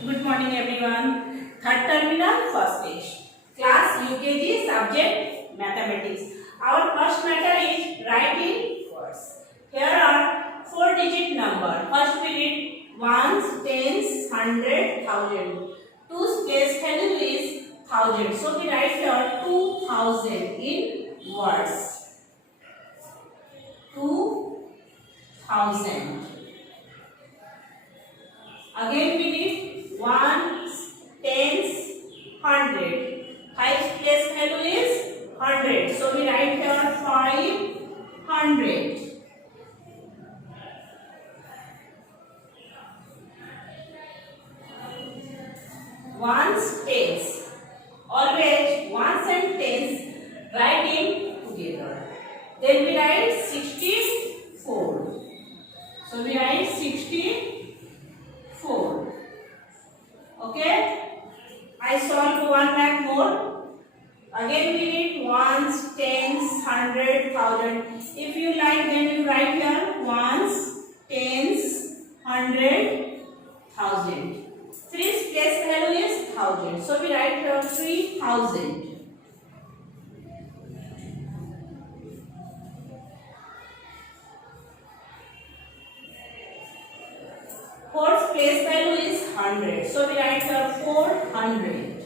Good morning everyone. Third terminal first stage. Class UKG subject mathematics. Our first matter is write in words. Here are 4-digit number. First we read ones, tens, hundred, thousand. Two's place value is thousand. So we write here 2000 in words. 2000. Again we read ones, tens, hundred. Five place value is 100. So we write here 500. Ones, tens. Always ones and tens write in together. Then we write 64. So we write 64. Okay. I solve one math more. Again we read ones, tens, hundred, thousand. If you like, then you write here ones, tens, hundred, thousand. Three's place value is thousand. So we write here 3000. Fourth place value is 100. So we write here 400.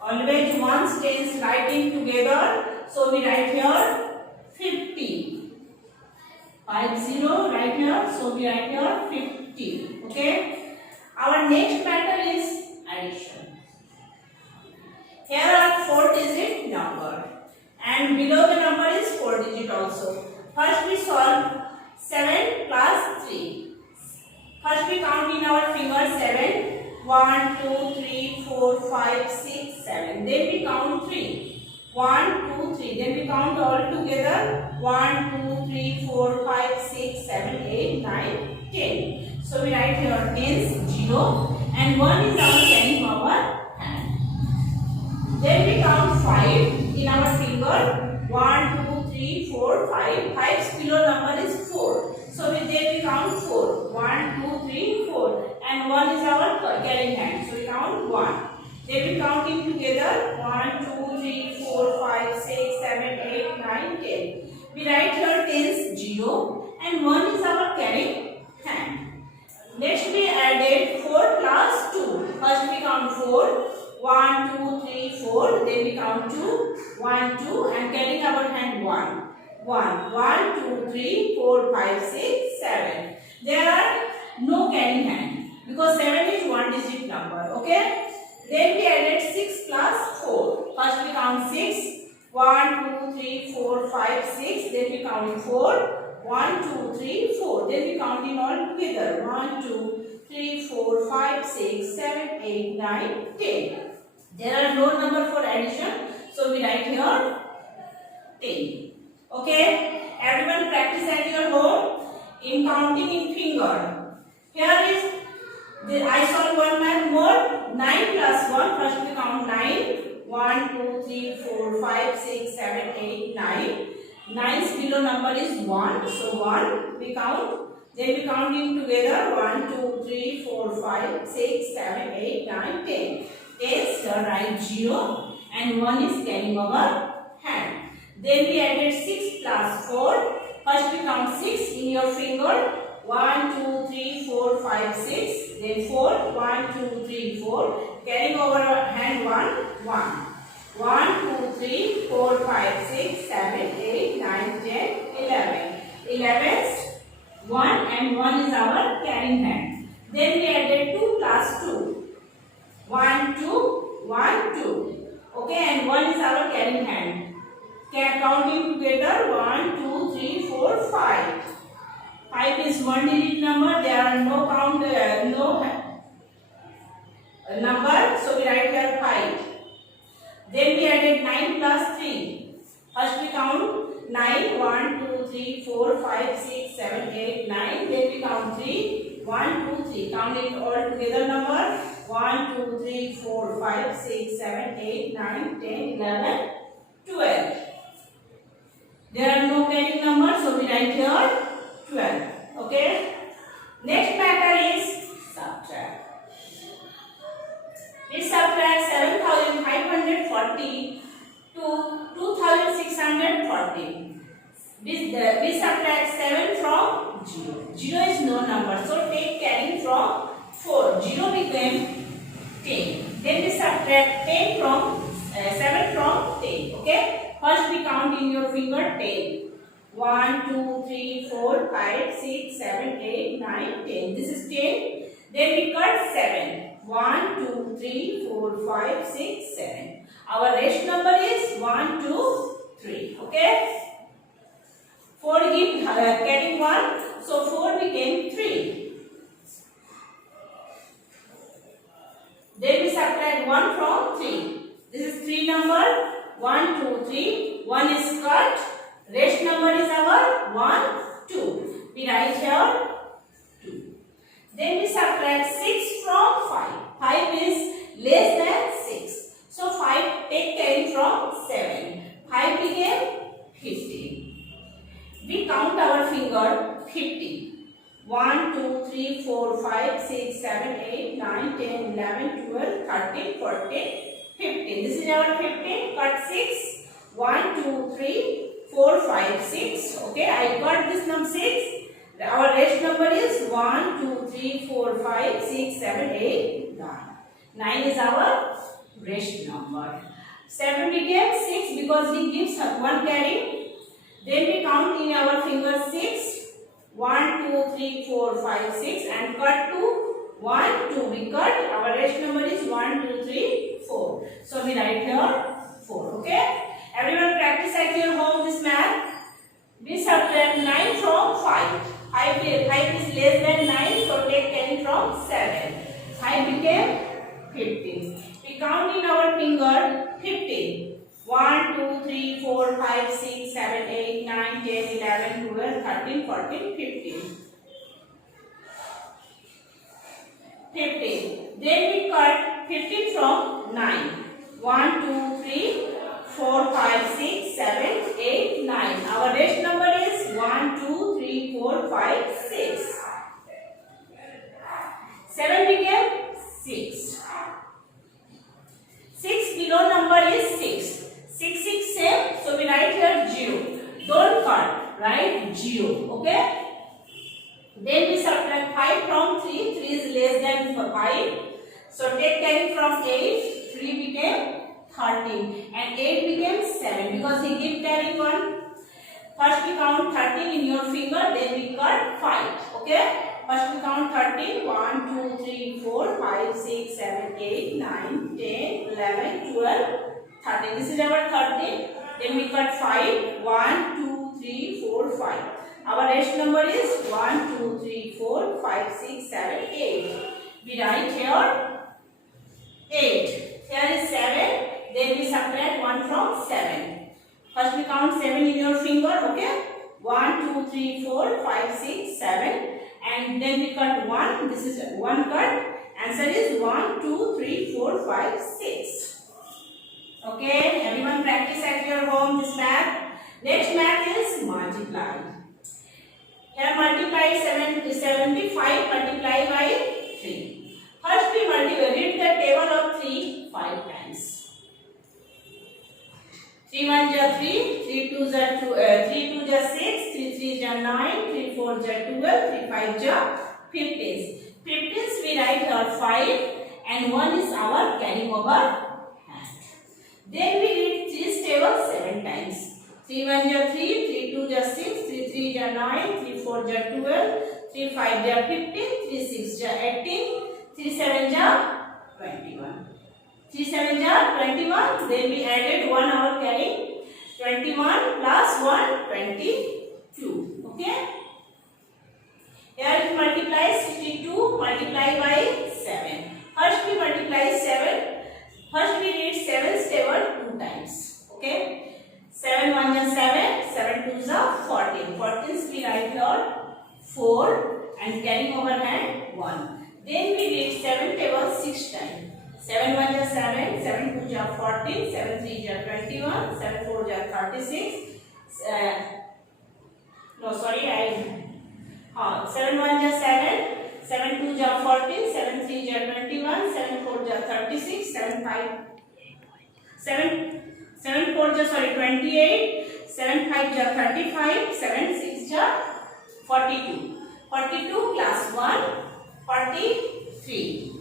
Always ones, tens writing together. So we write here 50. 50 right here. So we write here 50. Okay. Our next matter is addition. Here are 4-digit number. And below the number is 4-digit also. First we solve 7 plus 3. First we count in our finger 7. 1, 2, 3, 4, 5, 6, 7. Then we count 3. 1, 2, 3. Then we count all together. 1, 2, 3, 4, 5, 6, 7, 8, 9, 10. So we write here tens, 0. And 1 is our carrying power hand. Then we count 5 in our finger. 1, 2, 3, 4, 5. 5's below number is 4. So then we count 4. 1, 2, 3, 4. And 1 is our carrying hand. So we count 1. Then we count it together. 1, 2, 3, 4, 5, 6, 7, 8, 9, 10. We write here tens, 0. And 1 is our carrying hand. Next we added 4 plus 2. First we count 4. 1, 2, 3, 4. Then we count 2. 1, 2. And carrying our hand 1. 1, 1, 2, 3, 4, 5, 6, 7. There are no carrying hand because 7 is 1-digit number. Okay. Then we added 6 plus 4. First we count 6. 1, 2, 3, 4, 5, 6. Then we count 4. 1, 2, 3, 4. Then we count in all together. 1, 2, 3, 4, 5, 6, 7, 8, 9, 10. There are no number for addition. So we write here 10. Okay. Everyone practice at your home in counting in finger. Here is I solve one math more. 9 plus 1. First we count 9. 1, 2, 3, 4, 5, 6, 7, 8, 9. 9's below number is 1. So 1 we count. Then we count in together. 1, 2, 3, 4, 5, 6, 7, 8, 9, 10. Tens here write 0. And 1 is carrying our hand. Then we added 6 plus 4. First we count 6 in your finger. 1, 2, 3, 4, 5, 6. Then 4. 1, 2, 3, 4. Carrying over hand 1. 1. 1, 2, 3, 4, 5, 6, 7, 8, 9, 10, 11. 11's 1 and 1 is our carrying hand. Then we added 2 plus 2. 1, 2, 1, 2. Okay, and 1 is our carrying hand. Counting together 1, 2, 3, 4, 5. 5 is 1-digit number. There are no count, no number. So we write here 5. Then we added 9 plus 3. First we count 9. 1, 2, 3, 4, 5, 6, 7, 8, 9. Then we count 3. 1, 2, 3. Count it all together number. 1, 2, 3, 4, 5, 6, 7, 8, 9, 10, 11, 12. There 14. We subtract 7 from 0. 0 is no number. So take carrying from 4. 0 became 10. Then we subtract 10 from 7 from 10. Okay. First we count in your finger 10. 1, 2, 3, 4, 5, 6, 7, 8, 9, 10. This is 10. Then we cut 7. 1, 2, 3, 4, 5, 6, 7. Our rest number is 1, 2, 3. Okay. 4 give carrying 1. So 4 became 3. Then we subtract 1 from 3. This is 3 number. 1, 2, 3. 1 is cut. Rest number is our 1, 2. We write here 2. Then we subtract 6 from 5. 5 is less than 6. So 5 take carry from 7. 5 became 15. We count our finger 50. 1, 2, 3, 4, 5, 6, 7, 8, 9, 10, 11, 12, 13, 14, 15. This is our 15. Cut 6. 1, 2, 3, 4, 5, 6. Okay, I got this number 6. Our rest number is 1, 2, 3, 4, 5, 6, 7, 8, 9. 9 is our rest number. 7 became 6 because he gives 1 carry. Then we count in our finger 6. 1, 2, 3, 4, 5, 6 and cut 2. 1, 2. We cut. Our rest number is 1, 2, 3, 4. So we write here 4. Okay. Everyone practice at your home this math. We subtract 9 from 5. 5 is less than 9, so take 10 from 7. 5 became 15. We count in our finger 15. 1, 2, 3, 4, 5, 6, 7, 8, 9, 10, 11, 12, 13, 14, 15. 15. Then we cut 15 from 9. 1, 2, 3, 4, 5, 6, 7, 8, 9. Our rest number is 1, 2, 3, 4, 5, 6. 7 became 6. 6 below number is 6. 6, 6 same. So we write here 0. Don't cut. Write 0. Okay. Then we subtract 5 from 3. 3 is less than 5. So take carry from 8. 3 became 13 and 8 became 7 because he give carry 1. First we count 13 in your finger, then we cut 5. Okay. First we count 13. 1, 2, 3, 4, 5, 6, 7, 8, 9, 10, 11, 12, 13. This is our 13. Then we cut 5. 1, 2, 3, 4, 5. Our rest number is 1, 2, 3, 4, 5, 6, 7, 8. We write here 8. Here is 7. Then we subtract 1 from 7. First we count 7 in your finger. Okay. 1, 2, 3, 4, 5, 6, 7. And then we cut 1. This is 1 cut. Answer is 1, 2, 3, 4, 5, 6. Okay. Everyone practice at your home this math. Next math is multiply. Here multiply 75 multiply by 3. First we multiply. Read the table of 3 5 times. 3 1 ja 3, 3 2 ja 3 2 ja 6, 3 3 ja 9, 3 4 ja 12, 3 5 ja 15. 15 we write here 5 and 1 is our carrying over hand. Then we read 3's table 7 times. 3 1 ja 3, 3 2 ja 6, 3 3 ja 9, 3 4 ja 12, 3 5 ja 15, 3 6 ja 18, 3 7 ja 21. 3 7 ja 21. Then we added 1 our carrying. 21 plus 1 22. Okay. Here it multiplies 62 multiply by 7. First we multiply 7. First we read 7's table 2 times. Okay. 7 1 ja 7, 7 2 ja 14. 14's we write here 4 and carrying over hand 1. Then we read 7 table 6 times. 7 1 ja 7, 7 2 ja 14, 7 3 ja 21, 7 4 ja 36. No, sorry, 7 1 ja 7, 7 2 ja 14, 7 3 ja 21, 7 4 ja 36, 7 4 ja 28, 7 7 5 ja 35, 7 6 ja 42. 42 plus 1, 43.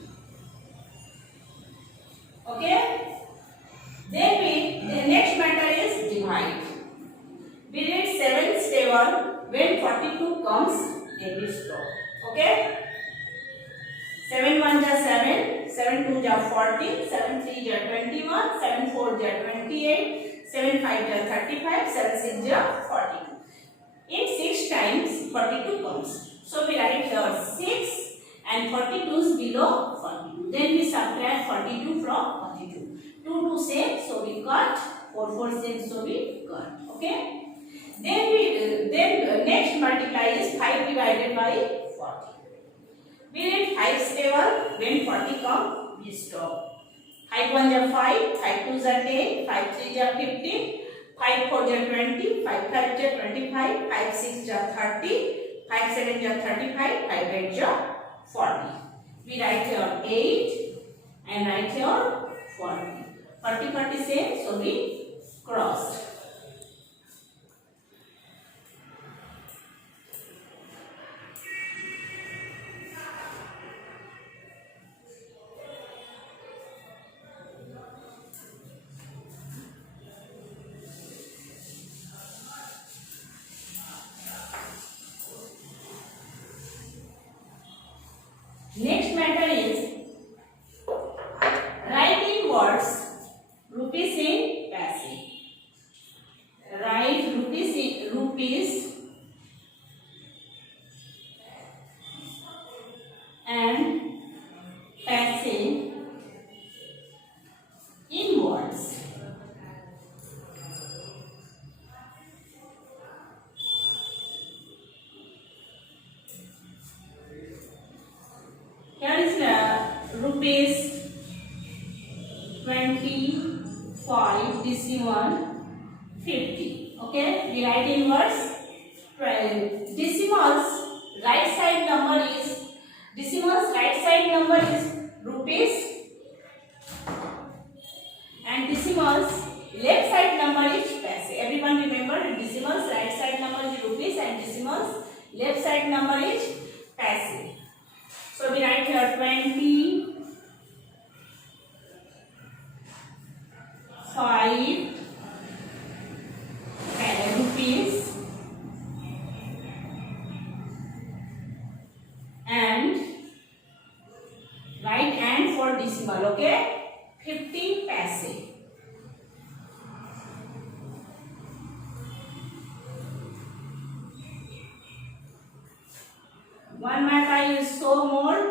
Okay. Then the next matter is divide. We read 7 table. When 42 comes, then we stop. Okay. 7 1 ja 7, 7 2 ja 40, 7 3 ja 21, 7 4 ja 28, 7 5 ja 35, 7 6 ja 42. In 6 times 42 comes. So we write here 6 and 42 is below 42. Then we subtract 42 from 42. 2 2 same, so we cut. 4 4 same, so we cut. Okay. Then next multiply is 5 divided by 40. We read 5 stable. When 40 come, we stop. 5 1 ja 5, 5 2 ja 10, 5 3 ja 15, 5 4 ja 20, 5 5 ja 25, 5 6 ja 30, 5 7 ja 35, 5 8 ja 40. We write here 8 and write here 40. 40 40 same, so we crossed. Next matter is write in words rupees in paise. Write rupees in rupees and paise in words. Here is rupees 25, decimal 50. Okay, we write in words. Decimals right side number is rupees, and decimals left side number is paise. Everyone remember, decimals right side number is rupees and decimals left side number is paise. So we write here 25 rupees and write and for decimal. Okay, 50 paise. One matter is so more.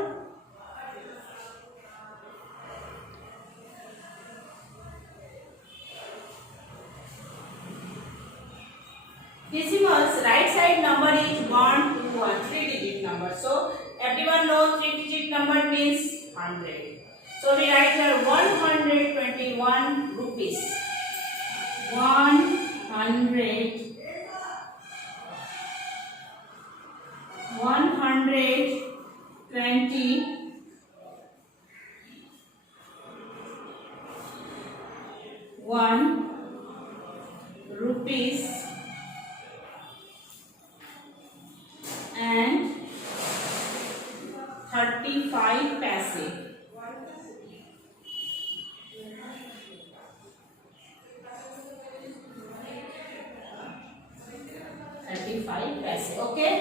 Decimals right side number is 1 to 1, 3-digit number. So everyone knows 3-digit number means 100. So we write here 121 rupees. 121 rupees and 35 paise. Okay.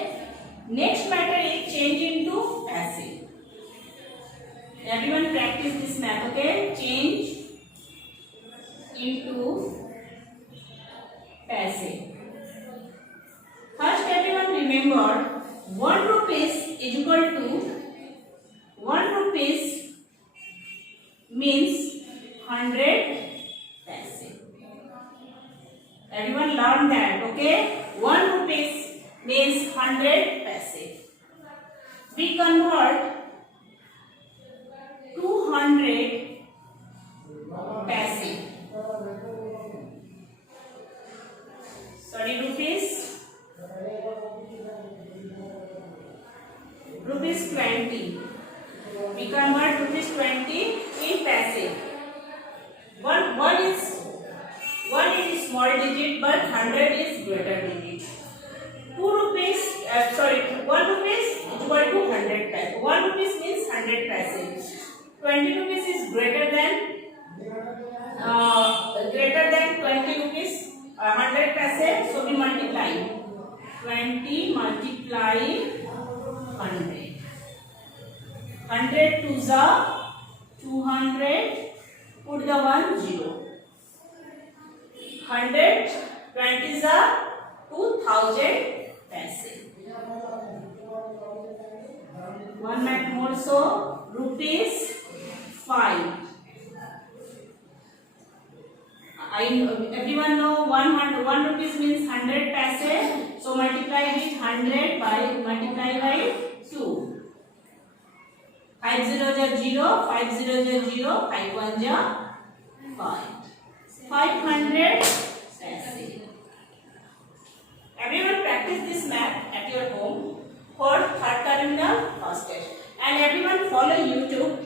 Next matter is change into paise. Everyone practice this math. Okay. Change into paise. First, everyone remember 1 rupees is equal to 1 rupees means 100 paise. Everyone learn that. Okay. 1 rupees means 100 paise. We convert 200 paise. Sorry, rupees 20. We convert rupees 20 in paise. One is small digit it, but 100 is greater than it. 2 rupees, 1 rupees equal to 100 paise. 1 rupees means 100 paise. 20 rupees is greater than 20 rupees, 100 paise. So we multiply 20 multiply 100. 100 to the 200. Put the 1 0. 100 20 is a 2000 paise. One minute more. So rupees 5. Everyone know 1 rupees means 100 paise. So multiply with 100 by multiply by 2. 5 0 0, 5 0 0, 5 1 5. 500 paise. Everyone practice this math at your home for third terminal first test. And everyone follow YouTube